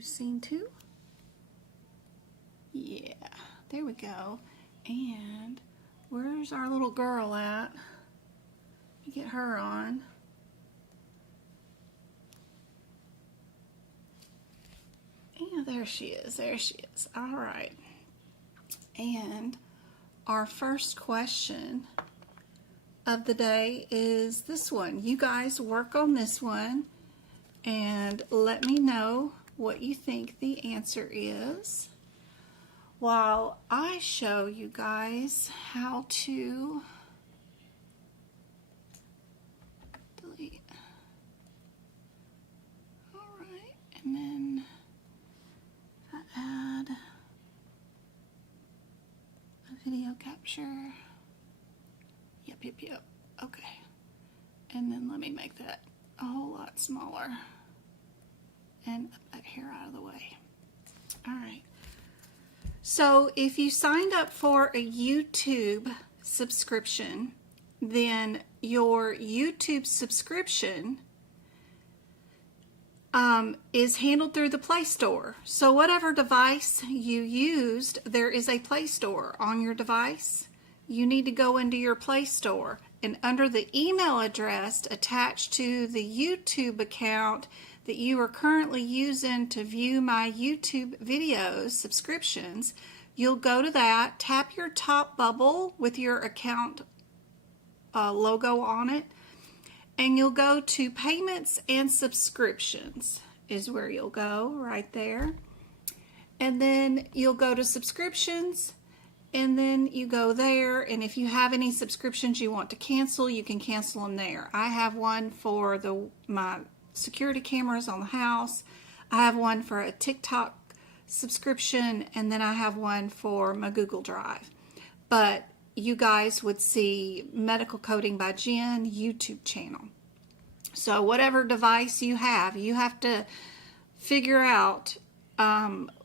Scene 2. Yeah, there we go. And where's our little girl at? Let me get her on. Yeah, there she is. There she is. All right. And our first question of the day is this one. You guys work on this one and let me know what you think the answer is while I show you guys how to delete. All right, and then I add a video capture. Yep. Okay. And then let me make that a whole lot smaller and up that hair out of the way. All right. So if you signed up for a YouTube subscription, then your YouTube subscription is handled through the Play Store. So whatever device you used, there is a Play Store on your device. You need to go into your Play Store, and under the email address attached to the YouTube account that you are currently using to view my YouTube videos, subscriptions, you'll go to that, tap your top bubble with your account logo on it, and you'll go to Payments and Subscriptions is where you'll go, right there. And then you'll go to Subscriptions, and then you go there, and if you have any subscriptions you want to cancel, you can cancel them there. I have one for my security cameras on the house. I have one for a TikTok subscription, and then I have one for my Google Drive. But you guys would see Medical Coding by Jen YouTube channel. So whatever device you have to figure out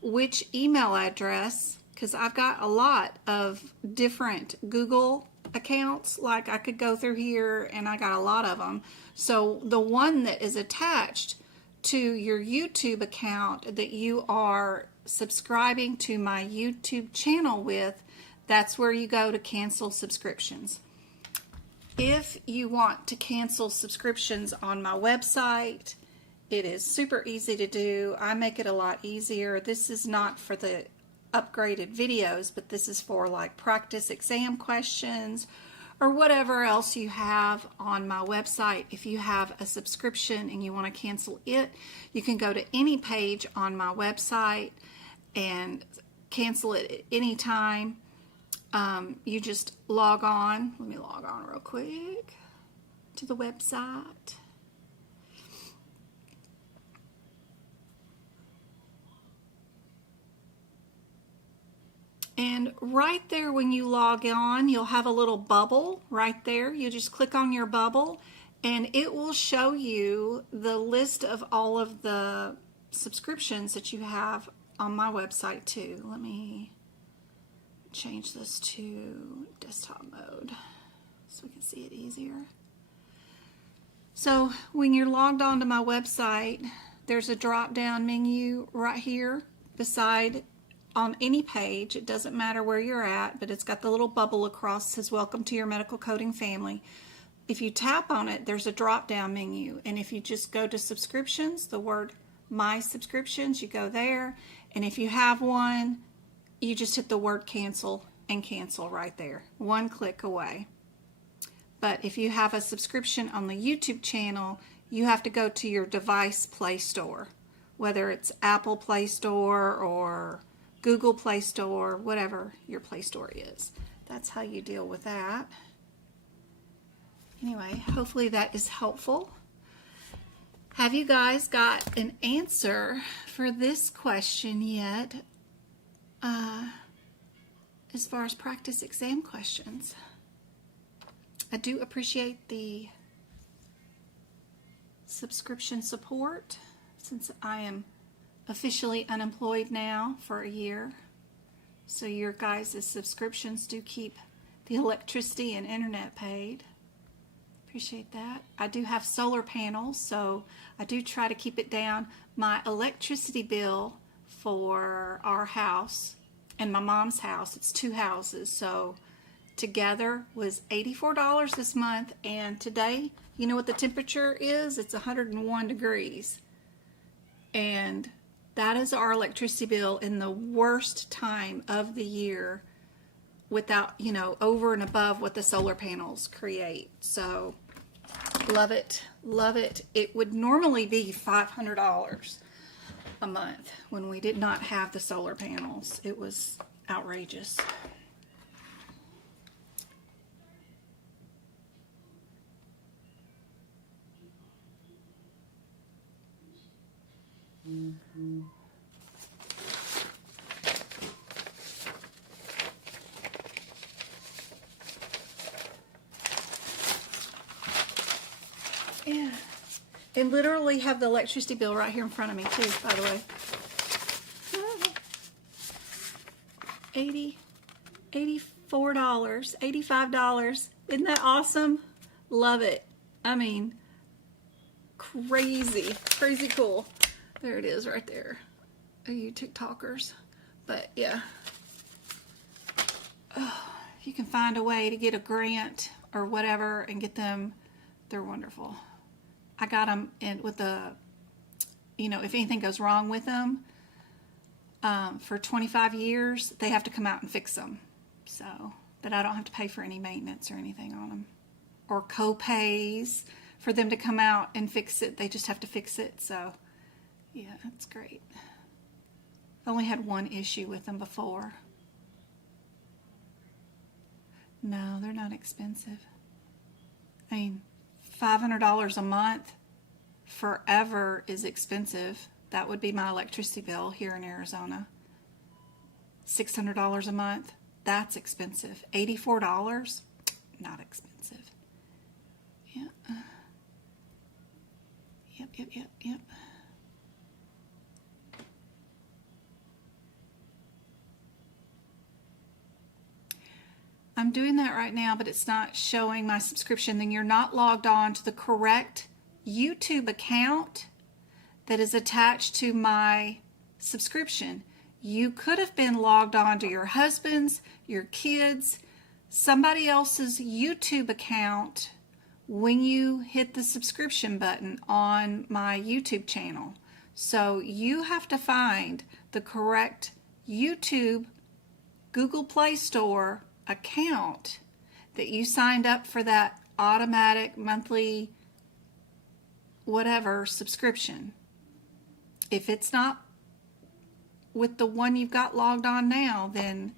which email address, because I've got a lot of different Google accounts. Like I could go through here and I got a lot of them. So the one that is attached to your YouTube account that you are subscribing to my YouTube channel with, that's where you go to cancel subscriptions. If you want to cancel subscriptions on my website, it is super easy to do. I make it a lot easier. This is not for the upgraded videos, but this is for like practice exam questions or whatever else you have on my website. If you have a subscription and you want to cancel it, you can go to any page on my website and cancel it at any time. You just log on. Let me log on real quick to the website. And right there when you log on, you'll have a little bubble right there. You just click on your bubble and it will show you the list of all of the subscriptions that you have on my website too. Let me change this to desktop mode so we can see it easier. So when you're logged on to my website, there's a drop down menu right here beside on any page. It doesn't matter where you're at, but it's got the little bubble across that says welcome to your medical coding family. If you tap on it, there's a drop down menu, and if you just go to subscriptions, the word my subscriptions, you go there, and if you have one, you just hit the word cancel and cancel right there, one click away. But if you have a subscription on the YouTube channel, you have to go to your device Play Store, whether it's Apple Play Store or Google Play Store, whatever your Play Store is. That's how you deal with that. Anyway, hopefully that is helpful. Have you guys got an answer for this question yet as far as practice exam questions? I do appreciate the subscription support since I am officially unemployed now for a year, so your guys' subscriptions do keep the electricity and internet paid. Appreciate that. I do have solar panels, so I do try to keep it down. My electricity bill for our house and my mom's house, it's 2 houses, so together was $84 this month. And today, you know what the temperature is? It's 101 degrees. And that is our electricity bill in the worst time of the year, without, you know, over and above what the solar panels create. So love it, love it. It would normally be $500 a month when we did not have the solar panels. It was outrageous. Yeah, they literally have the electricity bill right here in front of me too, by the way. $84, $85. Isn't that awesome? Love it. I mean, crazy, crazy cool. There it is right there. Are you TikTokers? But yeah. Oh, if you can find a way to get a grant or whatever and get them, they're wonderful. I got them in with the, you know, if anything goes wrong with them, for 25 years, they have to come out and fix them. So, but I don't have to pay for any maintenance or anything on them. Or co-pays for them to come out and fix it. They just have to fix it. So, yeah, that's great. I've only had one issue with them before. No, they're not expensive. I mean, $500 a month forever is expensive. That would be my electricity bill here in Arizona. $600 a month, that's expensive. $84, not expensive. Yeah. Yep. I'm doing that right now, but it's not showing my subscription. Then you're not logged on to the correct YouTube account that is attached to my subscription. You could have been logged on to your husband's, your kids', somebody else's YouTube account when you hit the subscription button on my YouTube channel. So you have to find the correct YouTube Google Play Store account that you signed up for that automatic monthly whatever subscription. If it's not with the one you've got logged on now, then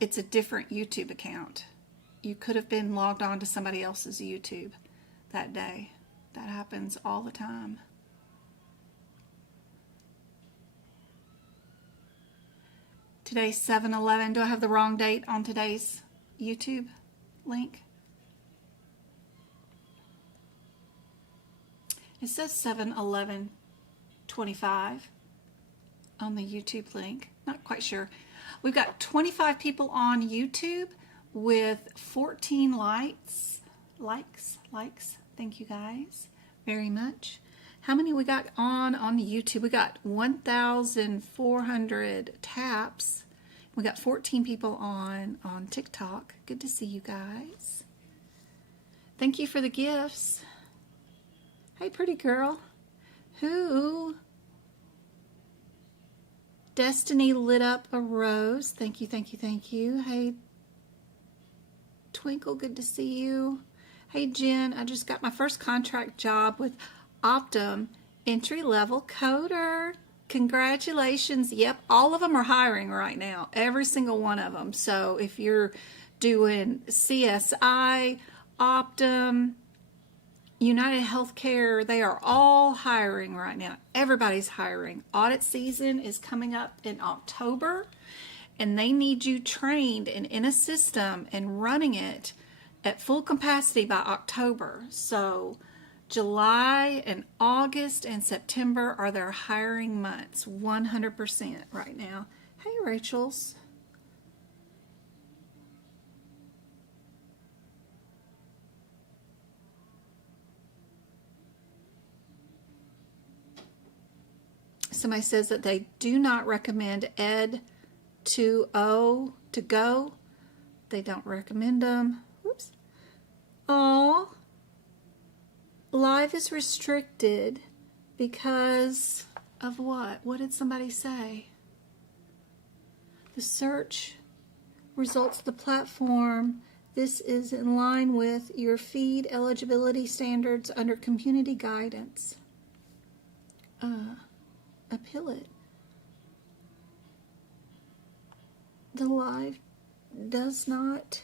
it's a different YouTube account. You could have been logged on to somebody else's YouTube that day. That happens all the time. Today's 7/11. Do I have the wrong date on today's YouTube link? It says 7/11/25 on the YouTube link. Not quite sure. We've got 25 people on YouTube with 14 likes. Thank you guys very much. How many we got on the YouTube? We got 1,400 taps. We got 14 people on TikTok. Good to see you guys. Thank you for the gifts. Hey, pretty girl. Who? Destiny lit up a rose. Thank you. Hey, Twinkle, good to see you. Hey, Jen, I just got my first contract job with Optum, entry-level coder. Congratulations. Yep, all of them are hiring right now. Every single one of them. So if you're doing CSI, Optum, United Healthcare, they are all hiring right now. Everybody's hiring. Audit season is coming up in October, and they need you trained and in a system and running it at full capacity by October. So July and August and September are their hiring months, 100% right now. Hey, Rachel's. somebody says that they do not recommend Ed 2O to go. They don't recommend them. Whoops. Oh, live is restricted because of what? What did somebody say? The search results of the platform. This is in line with your feed eligibility standards under community guidance. Appeal it. The live does not.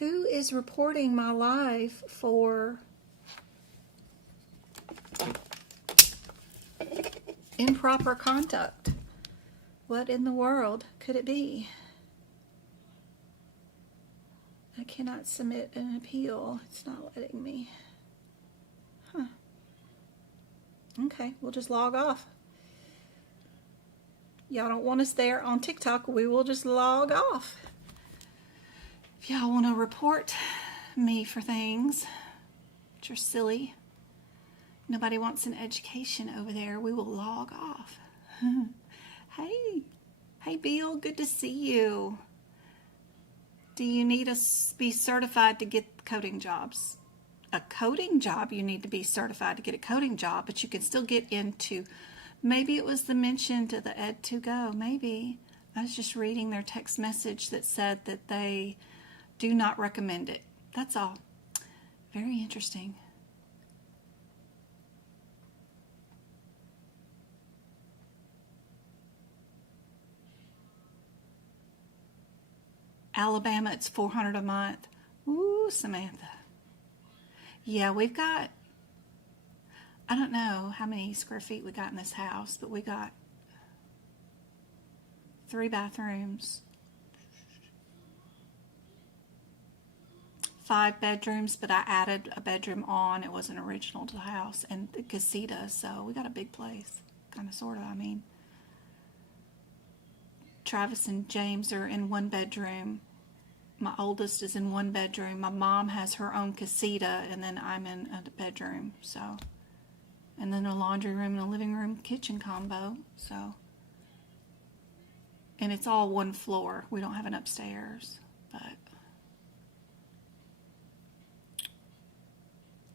Who is reporting my live for improper conduct? What in the world could it be? I cannot submit an appeal. It's not letting me. Huh. Okay, we'll just log off. Y'all don't want us there on TikTok, we will just log off. If y'all want to report me for things which are silly, nobody wants an education over there, we will log off. Hey Bill, good to see you. Do you need to be certified to get coding jobs? A coding job, you need to be certified to get a coding job, but you can still get into, maybe it was the mention to the Ed2Go, maybe. I was just reading their text message that said that they do not recommend it. That's all. Very interesting. Alabama, it's $400 a month. Ooh, Samantha. Yeah, we've got, I don't know how many square feet we got in this house, but we got 3 bathrooms, 5 bedrooms, but I added a bedroom on. It wasn't original to the house, and the casita, so we got a big place, kind of, sort of, I mean. Travis and James are in 1 bedroom. My oldest is in 1 bedroom. My mom has her own casita, and then I'm in a bedroom, so. And then a laundry room and a living room kitchen combo, so. And it's all 1 floor. We don't have an upstairs, but.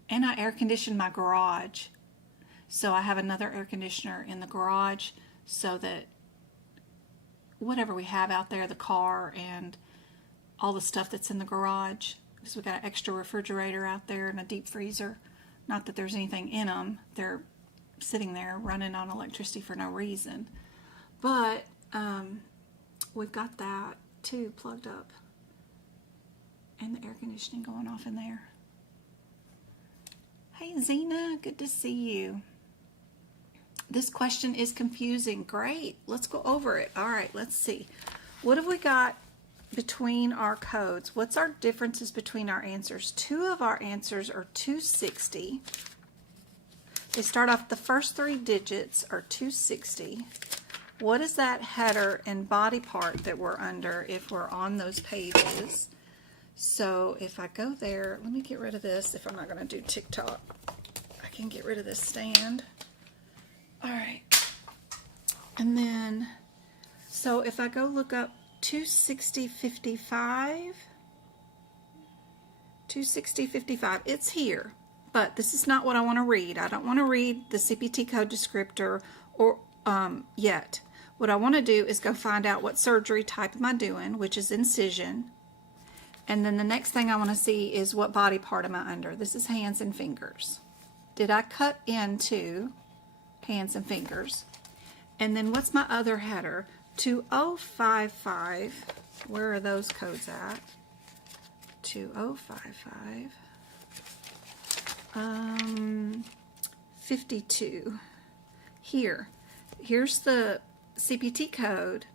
And I air conditioned my garage. So I have another air conditioner in the garage so that whatever we have out there, the car and all the stuff that's in the garage, because we got an extra refrigerator out there and a deep freezer. Not that there's anything in them. They're sitting there running on electricity for no reason. But we've got that too plugged up. And the air conditioning going off in there. Hey Zena, good to see you. This question is confusing. Great, let's go over it. All right, let's see. What have we got between our codes? What's our differences between our answers? 2 of our answers are 260. They start off, the first 3 digits are 260. What is that header and body part that we're under if we're on those pages? So if I go there, let me get rid of this if I'm not going to do TikTok. I can get rid of this stand. All right. And then, so if I go look up 260.55, 260.55, it's here. But this is not what I want to read. I don't want to read the CPT code descriptor or yet. What I want to do is go find out what surgery type am I doing, which is incision. And then the next thing I want to see is what body part am I under. This is hands and fingers. Did I cut into hands and fingers? And then what's my other header? 2055. Where are those codes at? 2055. 52. Here's the CPT code.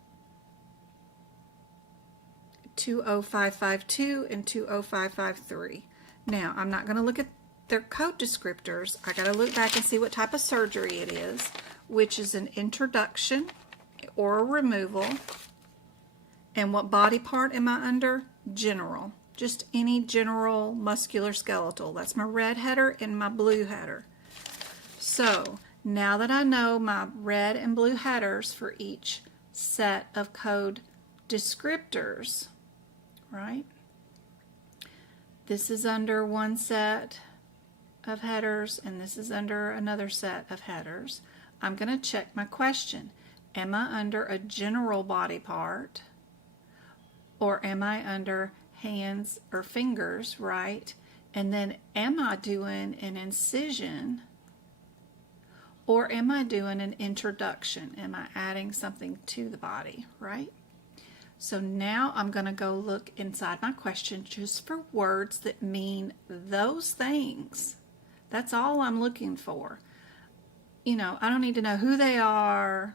20552 and 20553. Now, I'm not going to look at their code descriptors. I got to look back and see what type of surgery it is, which is an introduction or a removal. And what body part am I under? General. Just any general musculoskeletal. That's my red header and my blue header. So, Now that I know my red and blue headers for each set of code descriptors, right? This is under one set of headers and this is under another set of headers. I'm going to check my question. Am I under a general body part or am I under hands or fingers, right? And then am I doing an incision or am I doing an introduction? Am I adding something to the body, right? So now I'm going to go look inside my question just for words that mean those things. That's all I'm looking for. You know, I don't need to know who they are,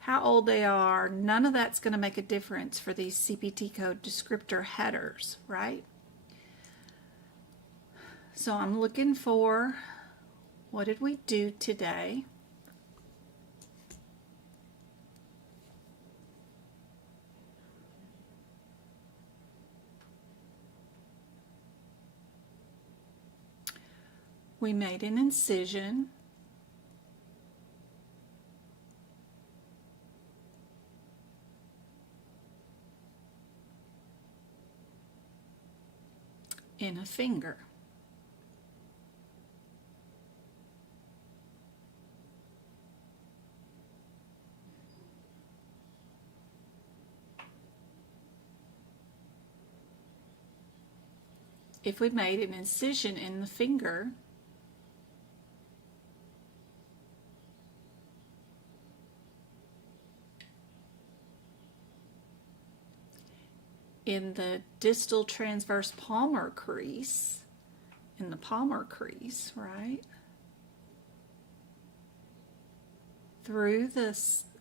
how old they are. None of that's going to make a difference for these CPT code descriptor headers, right? So I'm looking for, what did we do today? We made an incision. In a finger. If we made an incision in the finger, in the distal transverse palmar crease, in the palmar crease, right? Through the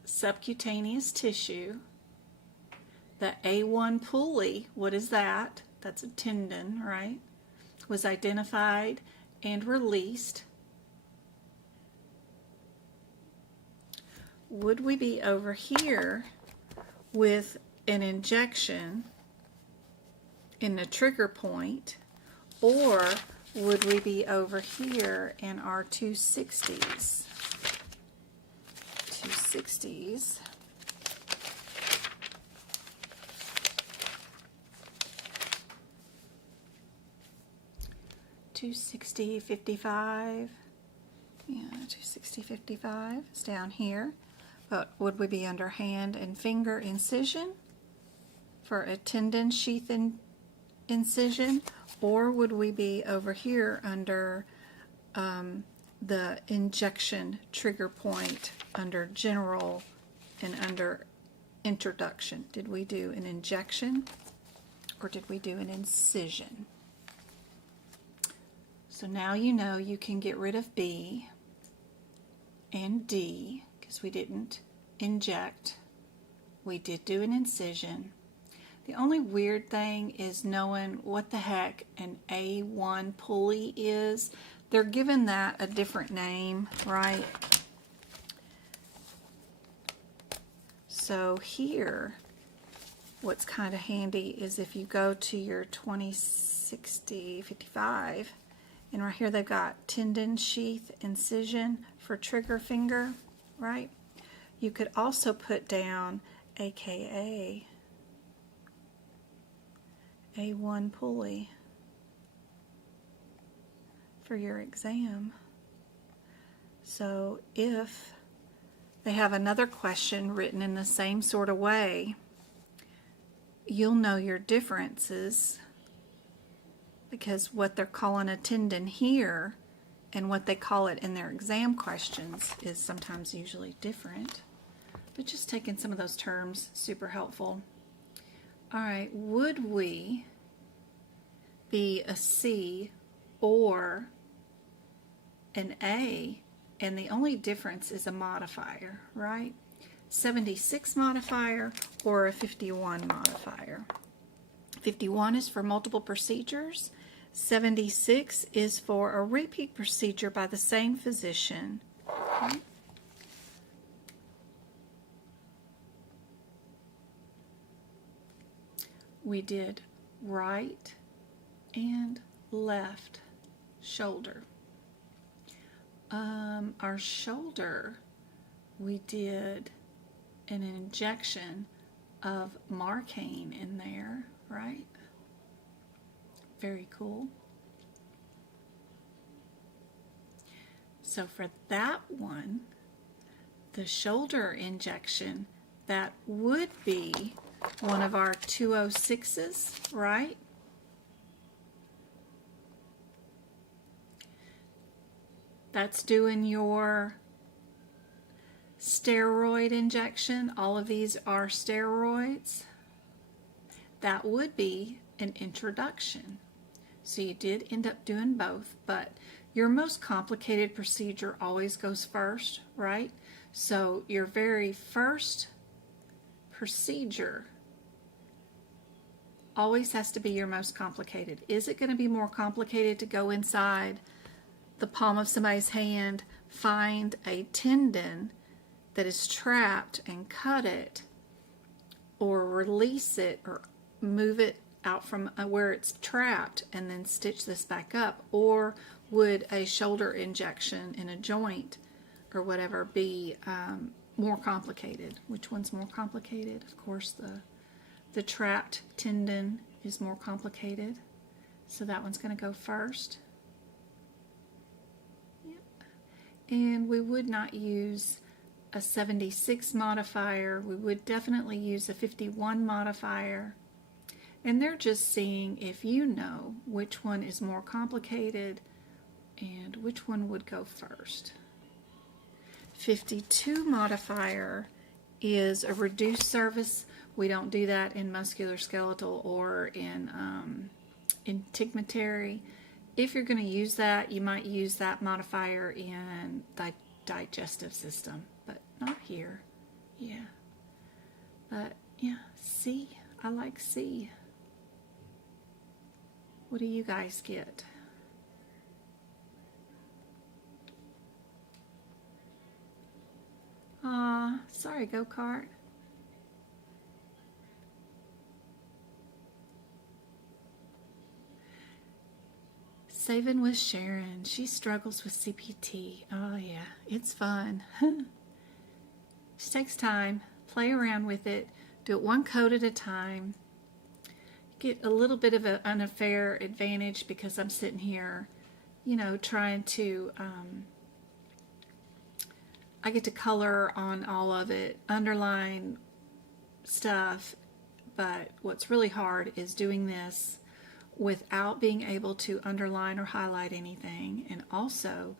subcutaneous tissue, the A1 pulley, what is that? That's a tendon, right? Was identified and released. Would we be over here with an injection in the trigger point, or would we be over here in our 260s? 260s. $260, 55. Yeah, $260, 55 is down here. But would we be under hand and finger incision for a tendon sheath incision, or would we be over here under the injection trigger point under general and under introduction? Did we do an injection or did we do an incision? So now you know you can get rid of B and D because we didn't inject. We did do an incision. The only weird thing is knowing what the heck an A1 pulley is. They're given that a different name, right? So here, what's kind of handy is if you go to your 2060, 55, and right here they've got tendon sheath incision for trigger finger, right? You could also put down AKA A1 pulley for your exam. So if they have another question written in the same sort of way, you'll know your differences, because what they're calling a tendon here and what they call it in their exam questions is sometimes usually different. But just taking some of those terms, super helpful. All right, would we be a C or an A? And the only difference is a modifier, right? 76 modifier or a 51 modifier. 51 is for multiple procedures. 76 is for a repeat procedure by the same physician. Okay. We did right and left shoulder. our shoulder, we did an injection of Marcaine in there, right? Very cool. So for that one, the shoulder injection, that would be one of our 206s, right? That's doing your steroid injection. All of these are steroids. That would be an introduction. So you did end up doing both, but your most complicated procedure always goes first, right? So your very first procedure always has to be your most complicated. Is it going to be more complicated to go inside the palm of somebody's hand, find a tendon that is trapped and cut it, or release it, or move it out from where it's trapped and then stitch this back up? Or would a shoulder injection in a joint or whatever be more complicated? Which one's more complicated? Of course, the trapped tendon is more complicated, so that one's going to go first. And we would not use a 76 modifier. We would definitely use a 51 modifier. And they're just seeing if you know which one is more complicated and which one would go first. 52 modifier is a reduced service. We don't do that in musculoskeletal or in integumentary. If you're going to use that, you might use that modifier in the digestive system, but not here. Yeah. But yeah, C. I like C. What do you guys get? Aw, sorry, go-kart. Saving with Sharon. She struggles with CPT. Oh yeah, it's fun. It takes time. Play around with it. Do it one code at a time. Get a little bit of an unfair advantage because I'm sitting here, you know, trying to, I get to color on all of it, underline stuff, but what's really hard is doing this without being able to underline or highlight anything, and also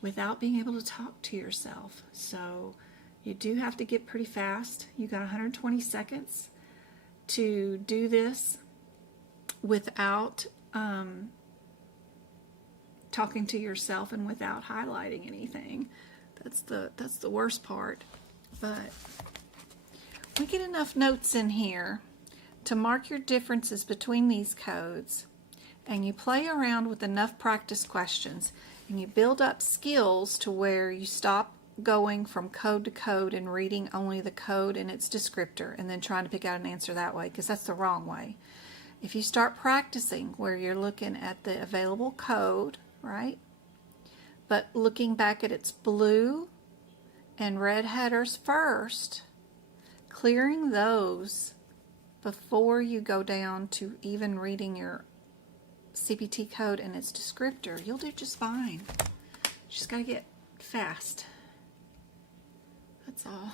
without being able to talk to yourself. So you do have to get pretty fast. You got 120 seconds to do this without talking to yourself and without highlighting anything. That's the worst part. But we get enough notes in here to mark your differences between these codes, and you play around with enough practice questions, and you build up skills to where you stop going from code to code and reading only the code and its descriptor and then trying to pick out an answer that way, because that's the wrong way. If you start practicing where you're looking at the available code, right, but looking back at its blue and red headers first, clearing those before you go down to even reading your CPT code and its descriptor, you'll do just fine. Just gotta get fast. That's all.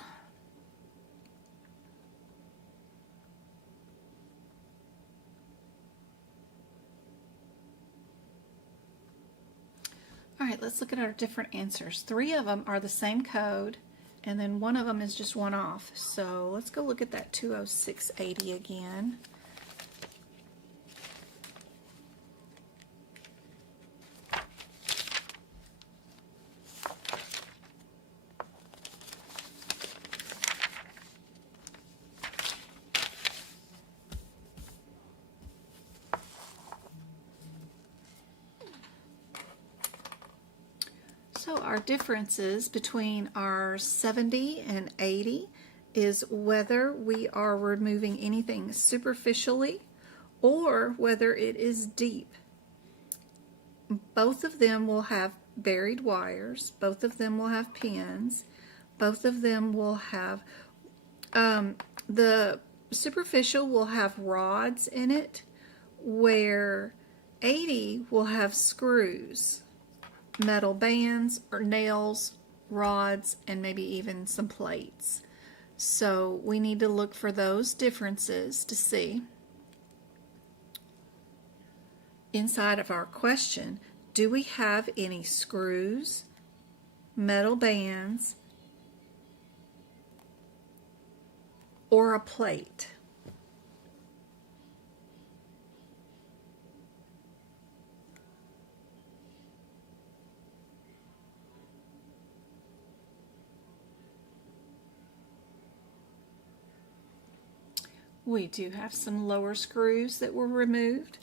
All right, let's look at our different answers. 3 of them are the same code, and then 1 of them is just one off. So let's go look at that 20680 again. So our differences between our 70 and 80 is whether we are removing anything superficially or whether it is deep. Both of them will have buried wires. Both of them will have pins. Both of them will have, the superficial will have rods in it, where 80 will have screws, metal bands or nails, rods, and maybe even some plates. So we need to look for those differences to see. Inside of our question, do we have any screws, metal bands, or a plate? We do have some lower screws that were removed.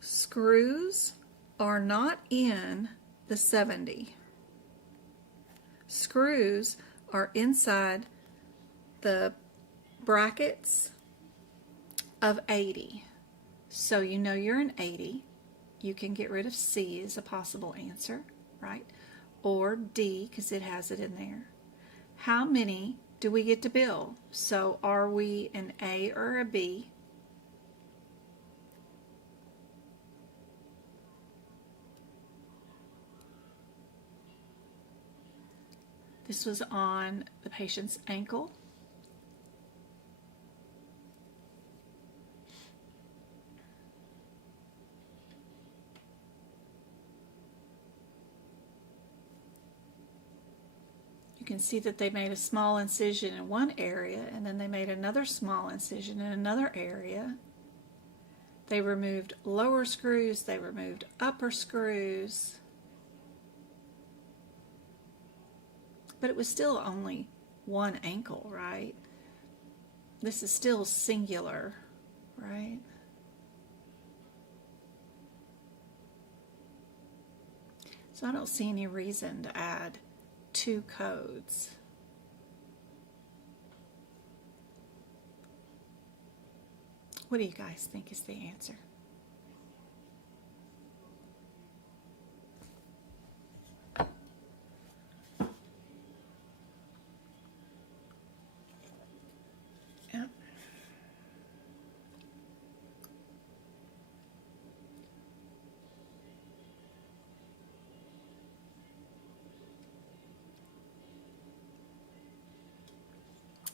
Screws are not in the 70. Screws are inside the brackets of 80. So you know you're an 80. You can get rid of C as a possible answer, right? Or D, because it has it in there. How many do we get to build? So are we an A or a B? This was on the patient's ankle. You can see that they made a small incision in one area, and then they made another small incision in another area. They removed lower screws, they removed upper screws, but it was still only one ankle, right? This is still singular, right? So I don't see any reason to add 2 codes. What do you guys think is the answer? Yep.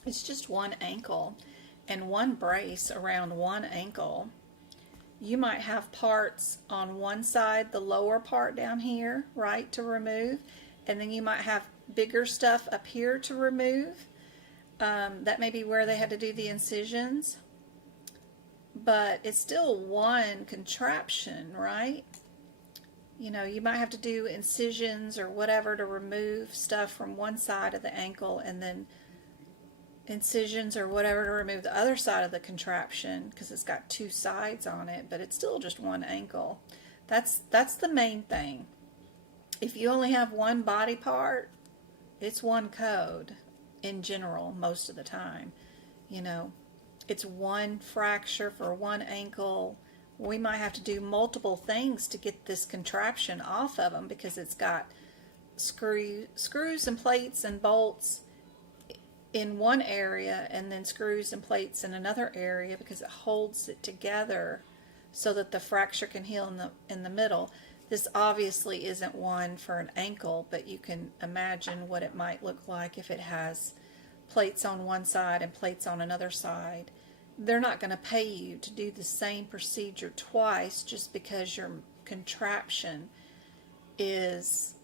It's just one ankle and one brace around one ankle. You might have parts on one side, the lower part down here, right, to remove, and then you might have bigger stuff up here to remove. That may be where they had to do the incisions, but it's still one contraption, right? You know, you might have to do incisions or whatever to remove stuff from one side of the ankle, and then incisions or whatever to remove the other side of the contraption, because it's got 2 sides on it, but it's still just one ankle. That's the main thing. If you only have one body part, it's one code in general most of the time. You know, it's one fracture for one ankle. We might have to do multiple things to get this contraption off of them, because it's got screws and plates and bolts in one area, and then screws and plates in another area, because it holds it together so that the fracture can heal in the middle. This obviously isn't one for an ankle, but you can imagine what it might look like if it has plates on one side and plates on another side. They're not going to pay you to do the same procedure twice just because your contraption has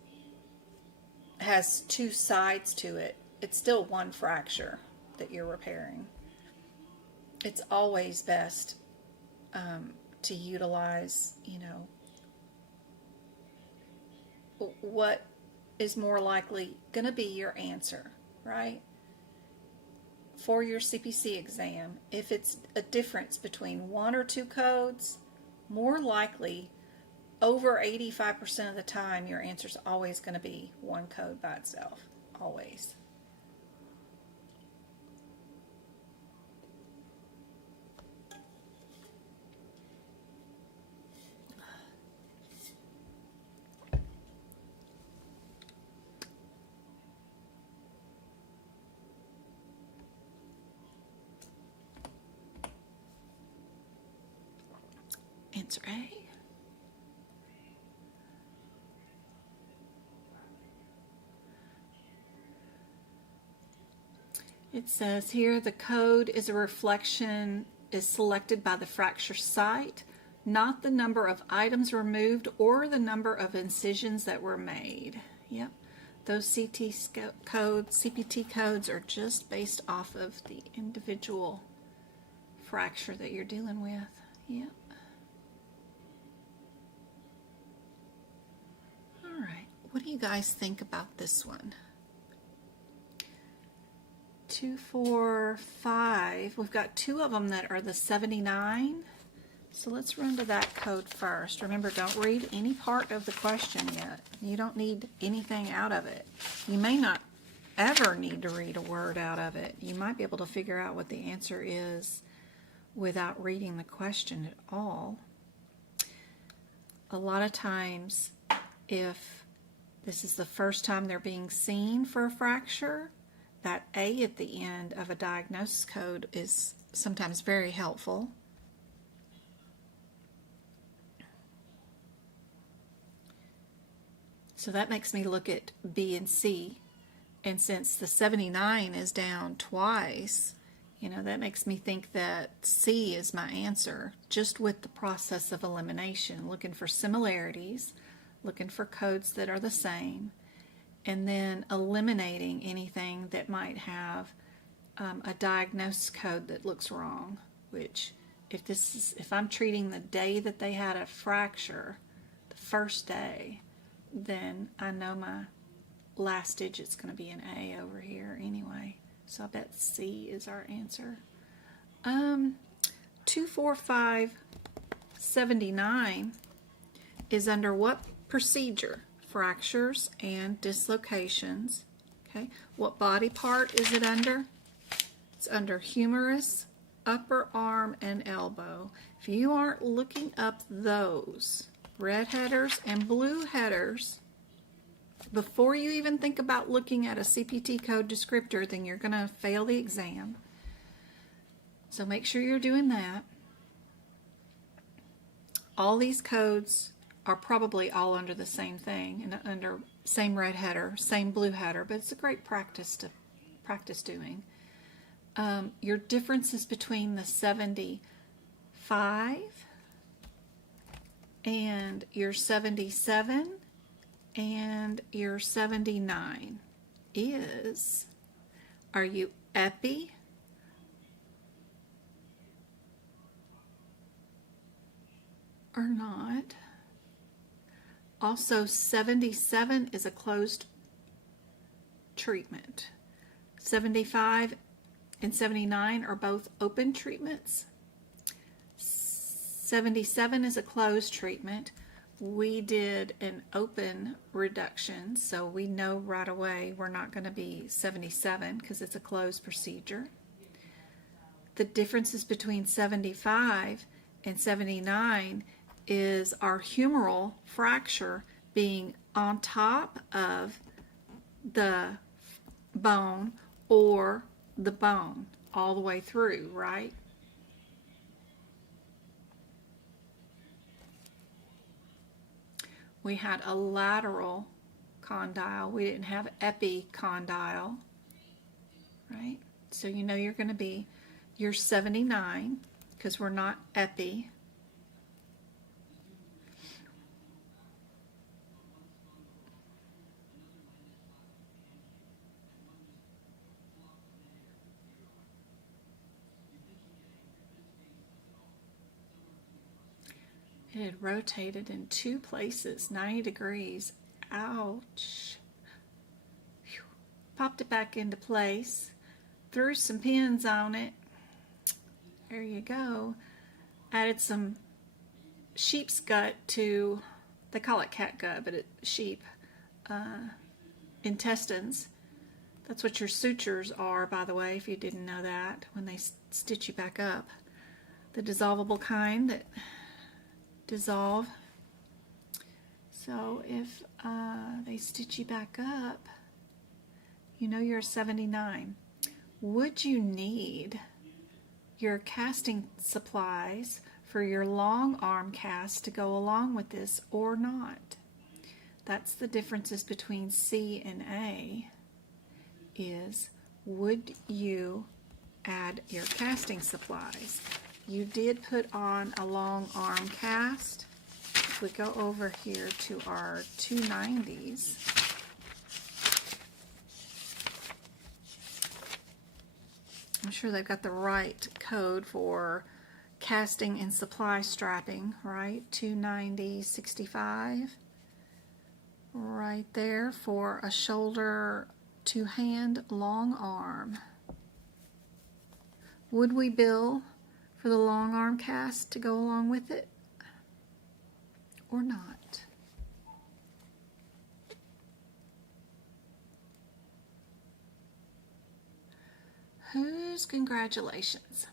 2 sides to it. It's still one fracture that you're repairing. It's always best to utilize, you know, what is more likely going to be your answer, right? For your CPC exam, if it's a difference between 1 or 2 codes, more likely, over 85% of the time, your answer is always going to be one code by itself, always. answer A. It says here the code is a reflection, is selected by the fracture site, not the number of items removed or the number of incisions that were made. Yep, those CPT codes are just based off of the individual fracture that you're dealing with. Yep. All right, what do you guys think about this one? 2, 4, 5. We've got 2 of them that are the 79. So let's run to that code first. Remember, don't read any part of the question yet. You don't need anything out of it. You may not ever need to read a word out of it. You might be able to figure out what the answer is without reading the question at all. A lot of times, if this is the first time they're being seen for a fracture, that A at the end of a diagnosis code is sometimes very helpful. So that makes me look at B and C, and since the 79 is down twice, you know, that makes me think that C is my answer, just with the process of elimination, looking for similarities, looking for codes that are the same, and then eliminating anything that might have a diagnosis code that looks wrong, which if I'm treating the day that they had a fracture, the first day, then I know my last digit's going to be an A over here anyway. So I bet C is our answer. 2, 4, 5, 79 is under what procedure? Fractures and dislocations. Okay, what body part is it under? It's under humerus, upper arm, and elbow. If you aren't looking up those red headers and blue headers before you even think about looking at a CPT code descriptor, then you're going to fail the exam. So make sure you're doing that. All these codes are probably all under the same thing and under same red header, same blue header, but it's a great practice to practice doing. Your differences between the 75 and your 77 and your 79 is, are you epi or not? Also, 77 is a closed treatment. 75 and 79 are both open treatments. 77 is a closed treatment. We did an open reduction, so we know right away we're not going to be 77 because it's a closed procedure. The differences between 75 and 79 is our humeral fracture being on top of the bone or the bone all the way through, right? We had a lateral condyle. We didn't have epicondyle, right? So you know you're going to be your 79 because we're not epi. It had rotated in 2 places, 90 degrees. Ouch. Whew. Popped it back into place. Threw some pins on it. There you go. Added some sheep's gut to, they call it cat gut, but it's sheep intestines. That's what your sutures are, by the way, if you didn't know that, when they stitch you back up. The dissolvable kind that dissolve. So if they stitch you back up, you know you're a 79. Would you need your casting supplies for your long arm cast to go along with this or not. That's the differences between C and A, is would you add your casting supplies? You did put on a long arm cast. If we go over here to our 290s, I'm sure they've got the right code for casting and supply strapping, right? 290/65. Right there for a shoulder to hand long arm. Would we bill for the long arm cast to go along with it or not? Whose congratulations?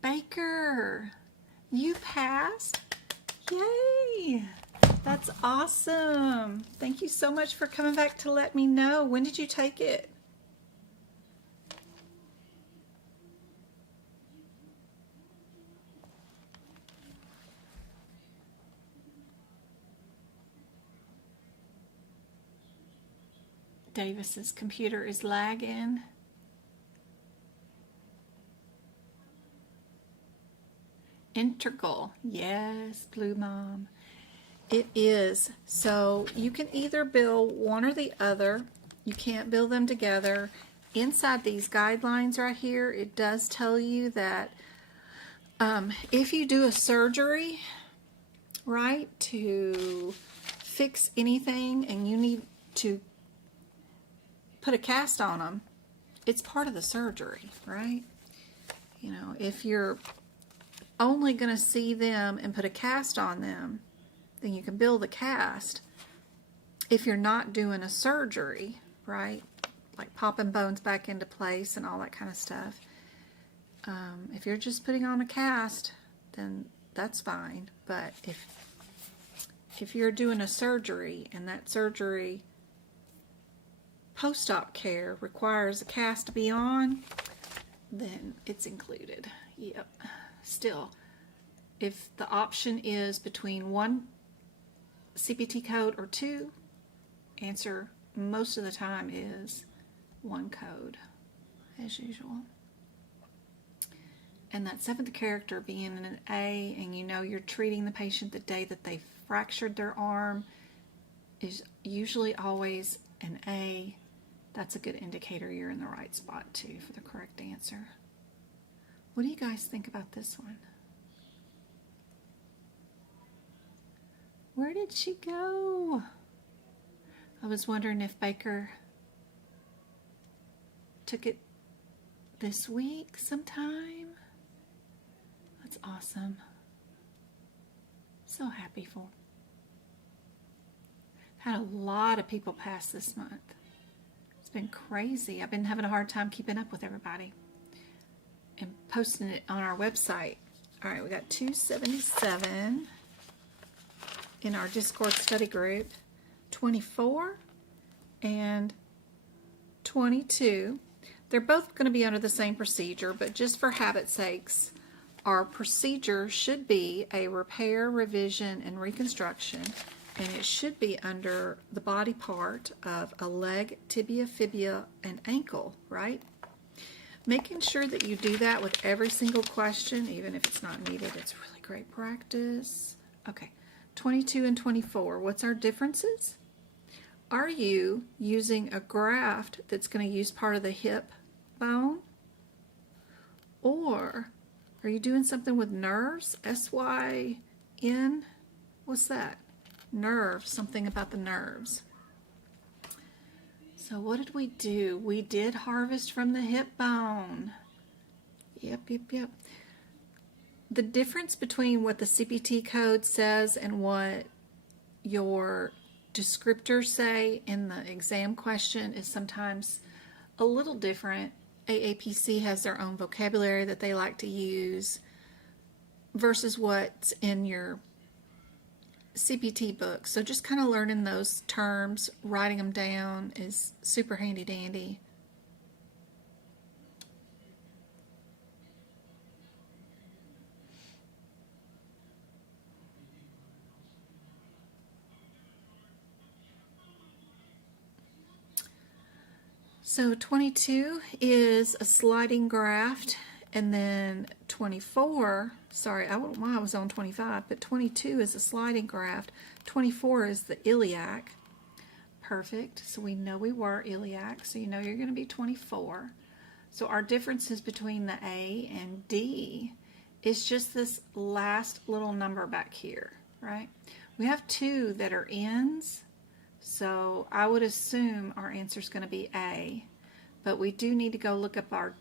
Baker, you passed. Yay! That's awesome. Thank you so much for coming back to let me know. When did you take it? Davis's computer is lagging. Integral. Yes, Blue Mom. It is. So you can either bill one or the other. You can't bill them together. Inside these guidelines right here, it does tell you that if you do a surgery, right, to fix anything and you need to put a cast on them, it's part of the surgery, right? You know, if you're only going to see them and put a cast on them, then you can bill the cast. If you're not doing a surgery, right, like popping bones back into place and all that kind of stuff, if you're just putting on a cast, then that's fine. But if you're doing a surgery and that surgery post-op care requires a cast to be on, then it's included. Yep. Still, if the option is between one CPT code or two, answer most of the time is one code, as usual. And that seventh character being an A, and you know you're treating the patient the day that they fractured their arm, is usually always an A. That's a good indicator you're in the right spot too for the correct answer. What do you guys think about this one? Where did she go? I was wondering if Baker took it this week sometime. That's awesome. So happy for. Had a lot of people pass this month. It's been crazy. I've been having a hard time keeping up with everybody and posting it on our website. All right, we got 277 in our Discord study group, 24 and 22. They're both going to be under the same procedure, but just for habit's sakes, our procedure should be a repair, revision, and reconstruction, and it should be under the body part of a leg, tibia, fibula, and ankle, right? Making sure that you do that with every single question, even if it's not needed, it's really great practice. Okay, 22 and 24, what's our differences? Are you using a graft that's going to use part of the hip bone? Or are you doing something with nerves? S-Y-N? What's that? Nerves, something about the nerves. So what did we do? We did harvest from the hip bone. Yep. The difference between what the CPT code says and what your descriptors say in the exam question is sometimes a little different. AAPC has their own vocabulary that they like to use versus what's in your CPT book. So just kind of learning those terms, writing them down is super handy dandy. So 22 is a sliding graft, and then 24, sorry, I don't know why I was on 25, but 22 is a sliding graft. 24 is the iliac. Perfect. So we know we were iliac, so you know you're going to be 24. So our differences between the A and D is just this last little number back here, right? We have two that are ends, so I would assume our answer is going to be A, but we do need to go look up our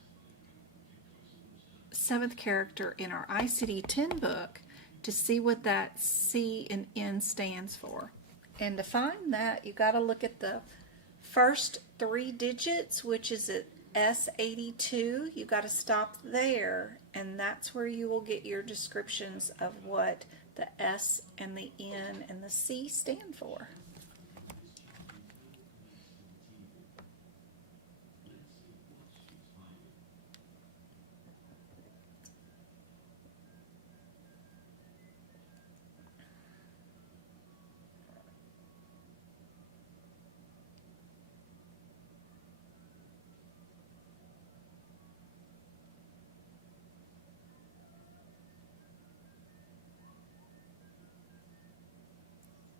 7th character in our ICD-10 book to see what that C and N stands for. And to find that, you got to look at the first 3 digits, which is at S82. You got to stop there, and that's where you will get your descriptions of what the S and the N and the C stand for.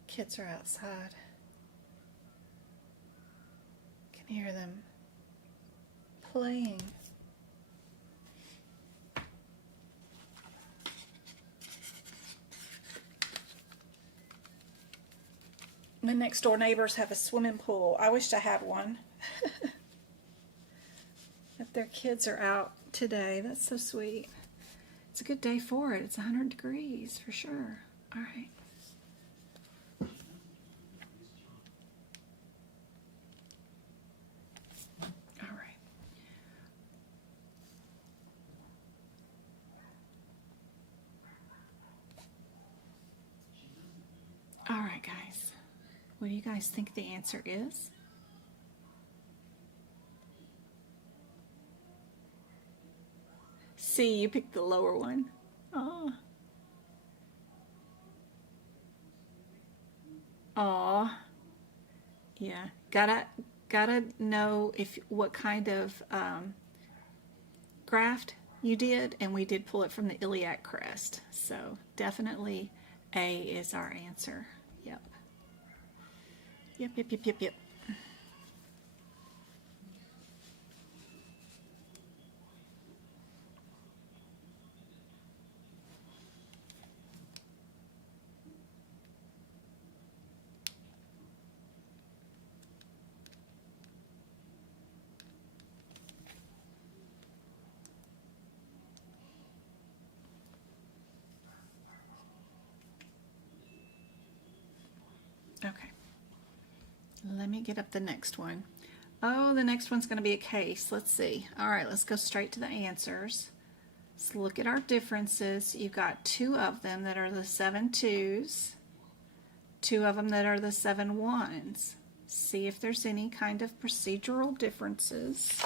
Kids are outside. Can hear them playing. My next door neighbors have a swimming pool. I wished I had one. But their kids are out today. That's so sweet. It's a good day for it. It's 100 degrees for sure. All right. All right, guys. What do you guys think the answer is? C, you picked the lower one. Oh. Aw. Yeah. Gotta know what kind of graft you did, and we did pull it from the iliac crest. So definitely A is our answer. Yep. Yep. Okay. Let me get up the next one. Oh, the next one's going to be a case. Let's see. All right, let's go straight to the answers. Let's look at our differences. You've got 2 of them that are the 7 2s, 2 of them that are the 7 1s. See if there's any kind of procedural differences.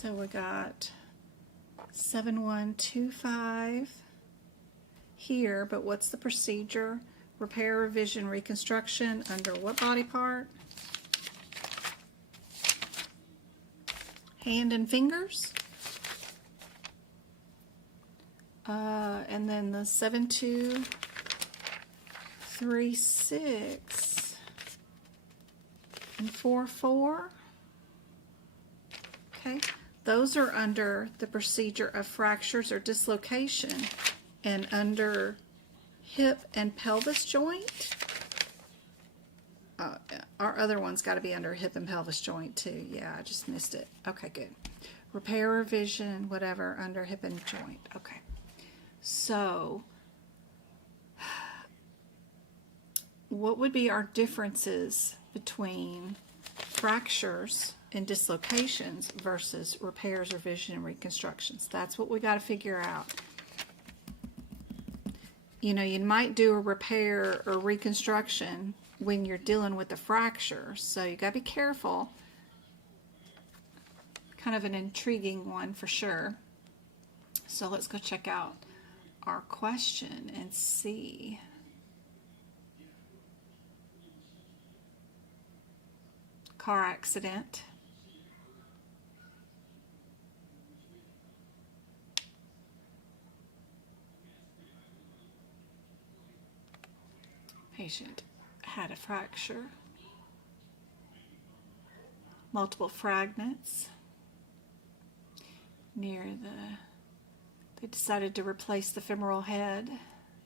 So we got 7125 here, but what's the procedure? Repair, revision, reconstruction under what body part? Hand and fingers. And then the 7236 and 44. Okay. Those are under the procedure of fractures or dislocation, and under hip and pelvis joint. Our other one's got to be under hip and pelvis joint too. Yeah, I just missed it. Okay, good. Repair, revision, whatever, under hip and joint. Okay. So, what would be our differences between fractures and dislocations versus repairs, revision, and reconstructions? That's what we got to figure out. You know, you might do a repair or reconstruction when you're dealing with a fracture, so you got to be careful. kind of an intriguing one for sure. So let's go check out our question and see. Car accident. Patient had a fracture. Multiple fragments near they decided to replace the femoral head.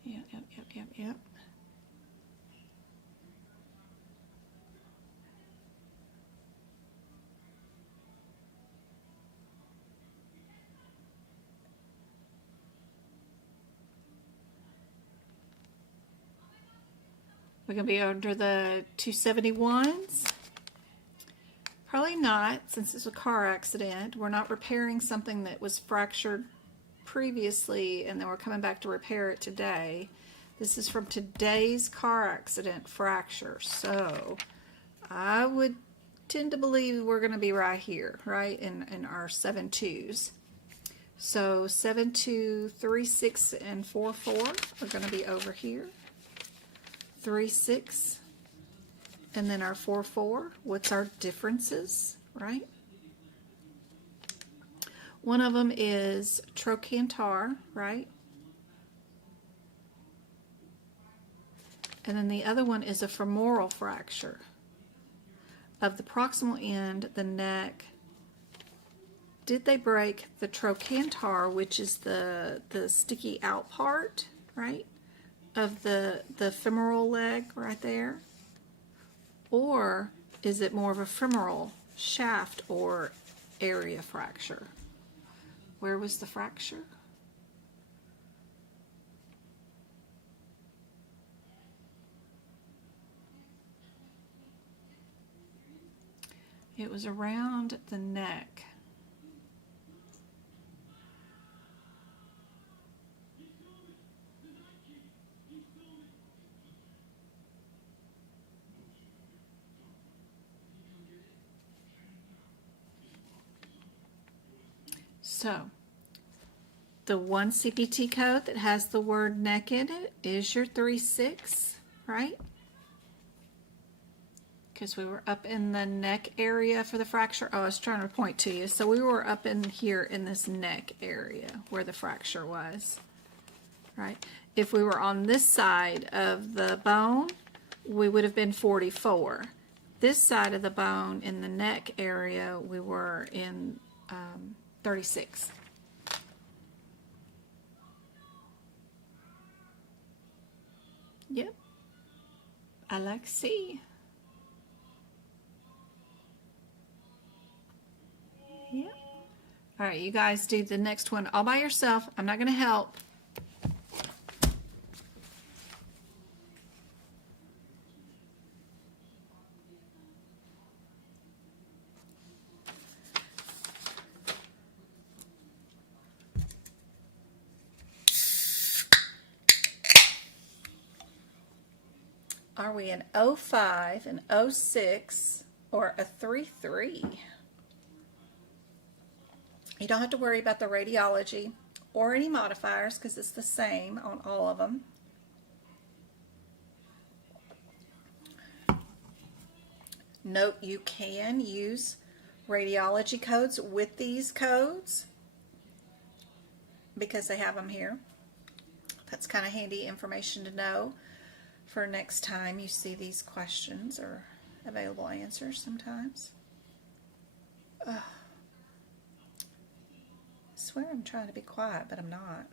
Yep. We're going to be under the 271s. Probably not, since it's a car accident. We're not repairing something that was fractured previously and then we're coming back to repair it today. This is from today's car accident fracture. So I would tend to believe we're going to be right here, right in our 7-2s. So 7-2, 3-6, and 4-4 are going to be over here. 3-6, and then our 4-4. What's our differences, right? One of them is trochanter, right? And then the other one is a femoral fracture of the proximal end, the neck. Did they break the trochanter, which is the sticky out part, right, of the femoral leg right there? Or is it more of a femoral shaft or area fracture? Where was the fracture? It was around the neck. So, the one CPT code that has the word neck in it is your 3-6, right? Because we were up in the neck area for the fracture. Oh, I was trying to point to you. So we were up in here in this neck area where the fracture was, right? If we were on this side of the bone, we would have been 44. This side of the bone in the neck area, we were in 36. Yep. I like C. Yep. All right, you guys do the next one all by yourself. I'm not going to help. Are we an 05, an 06, or a 3-3? You don't have to worry about the radiology or any modifiers because it's the same on all of them. Note you can use radiology codes with these codes because they have them here. That's kind of handy information to know for next time you see these questions or available answers sometimes. I swear I'm trying to be quiet, but I'm not.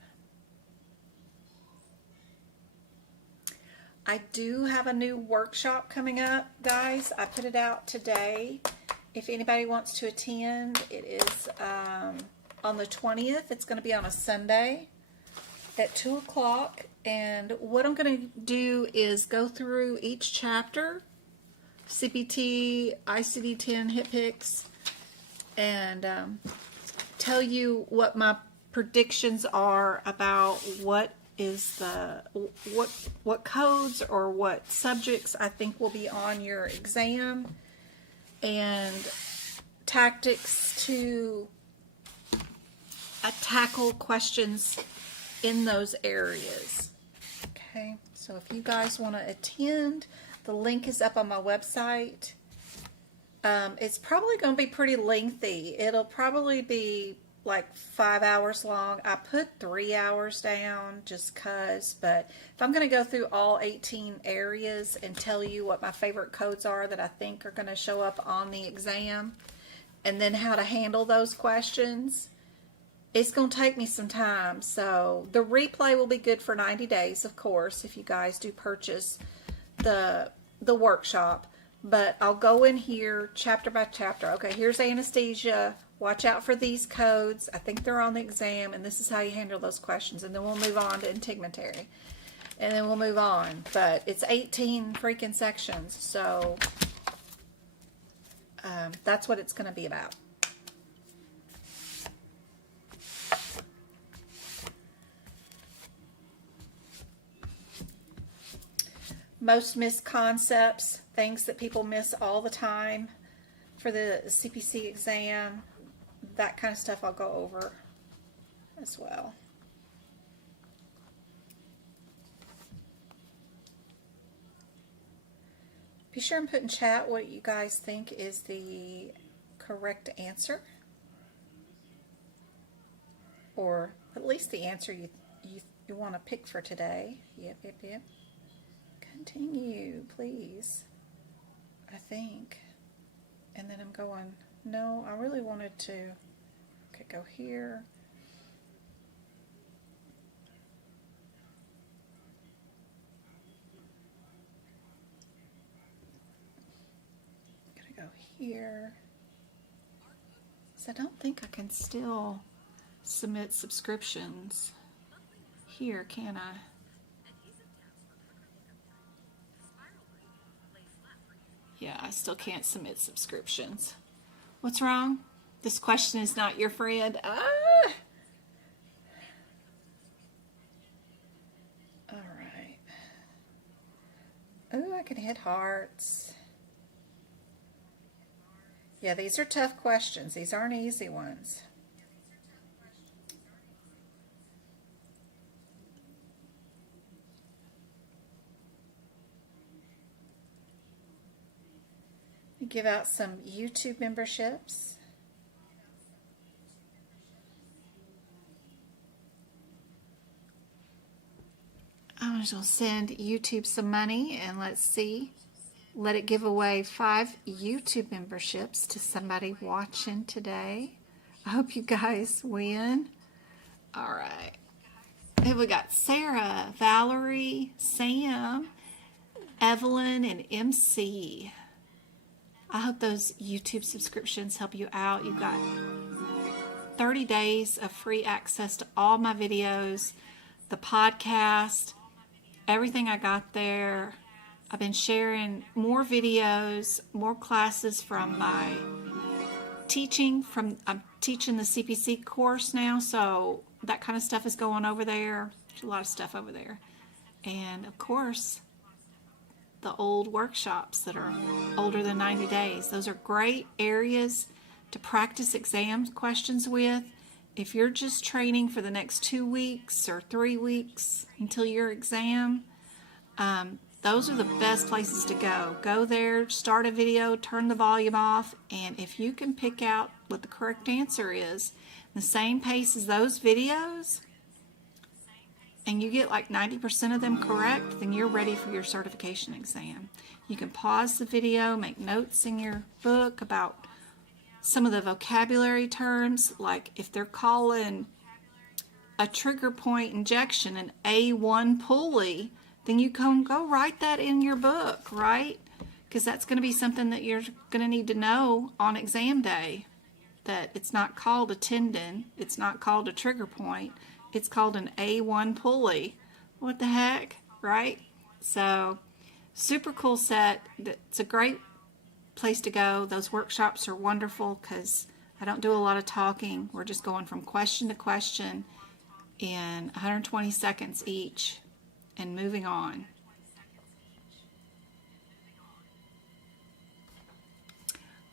I do have a new workshop coming up, guys. I put it out today. If anybody wants to attend, it is on the 20th. It's going to be on a Sunday at 2 o'clock. And what I'm going to do is go through each chapter, CPT, ICD-10, HIPICS, and tell you what my predictions are about what is the what codes or what subjects I think will be on your exam, and tactics to tackle questions in those areas. Okay, so if you guys want to attend, the link is up on my website. It's probably going to be pretty lengthy. It'll probably be like 5 hours long. I put 3 hours down just cause, but if I'm going to go through all 18 areas and tell you what my favorite codes are that I think are going to show up on the exam, and then how to handle those questions, it's going to take me some time. So the replay will be good for 90 days, of course, if you guys do purchase the workshop. But I'll go in here chapter by chapter. Okay, here's anesthesia. Watch out for these codes. I think they're on the exam, and this is how you handle those questions. And then we'll move on to integumentary. And then we'll move on. But it's 18 freaking sections, so that's what it's going to be about. Most missed concepts, things that people miss all the time for the CPC exam, that kind of stuff I'll go over as well. Be sure and put in chat what you guys think is the correct answer, or at least the answer you want to pick for today. Yep. Continue, please. I think. And then I'm going, no, I really wanted to, okay, go here. Gonna go here. So I don't think I can still submit subscriptions here, can I? Yeah, I still can't submit subscriptions. What's wrong? This question is not your friend. Ah! All right. Oh, I can hit hearts. Yeah, these are tough questions. These aren't easy ones. Give out some YouTube memberships. I'm just going to send YouTube some money, and let's see. Let it give away 5 YouTube memberships to somebody watching today. I hope you guys win. All right. Here we got Sarah, Valerie, Sam, Evelyn, and MC. I hope those YouTube subscriptions help you out. You've got 30 days of free access to all my videos, the podcast, everything I got there. I've been sharing more videos, more classes from my teaching. I'm teaching the CPC course now, so that kind of stuff is going over there. There's a lot of stuff over there. And of course, the old workshops that are older than 90 days. Those are great areas to practice exam questions with. If you're just training for the next 2 weeks or 3 weeks until your exam, those are the best places to go. Go there, start a video, turn the volume off, and if you can pick out what the correct answer is, the same pace as those videos, and you get like 90% of them correct, then you're ready for your certification exam. You can pause the video, make notes in your book about some of the vocabulary terms, like if they're calling a trigger point injection an A1 pulley, then you can go write that in your book, right? Because that's going to be something that you're going to need to know on exam day, that it's not called a tendon, it's not called a trigger point, it's called an A1 pulley. What the heck, right? So, super cool set. It's a great place to go. Those workshops are wonderful because I don't do a lot of talking. We're just going from question to question in 120 seconds each and moving on.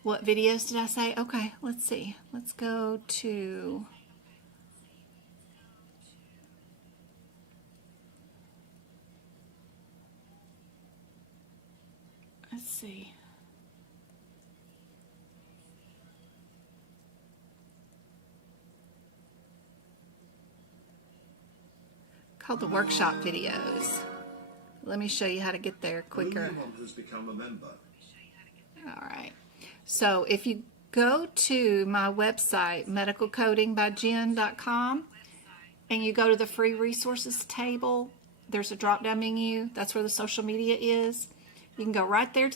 What videos did I say? Okay, let's see. Let's go to... Let's see. Called the workshop videos. Let me show you how to get there quicker. Anyone who's become a member. All right. So if you go to my website, medicalcodingbyjen.com, and you go to the free resources table, there's a drop-down menu. That's where the social media is. You can go right there to